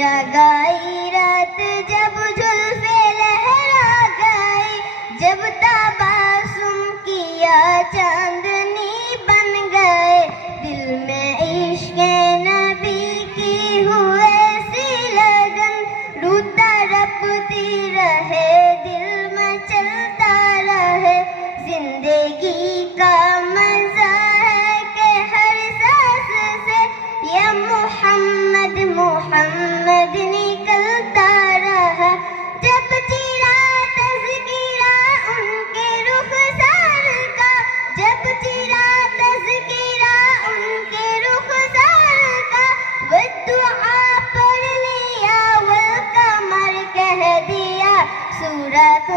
जगाई रात जब जुल्फे लहरा गई, जब तबासुम किया चांदनी बन गए, दिल में इश्क़ नबी की हुए सी लगन, रूह तड़पती रहे दिल में चलता रहे, जिंदगी का मजा है कि हर सांस से या मोहम्मद मोहम्मद निकलता रहा। जब चिरा तज़किरा उनके रुख़सार का, जब चिरा तज़किरा उनके रुख़सार का, वो दुआ पढ़ लिया वल कमर कह दिया सूरत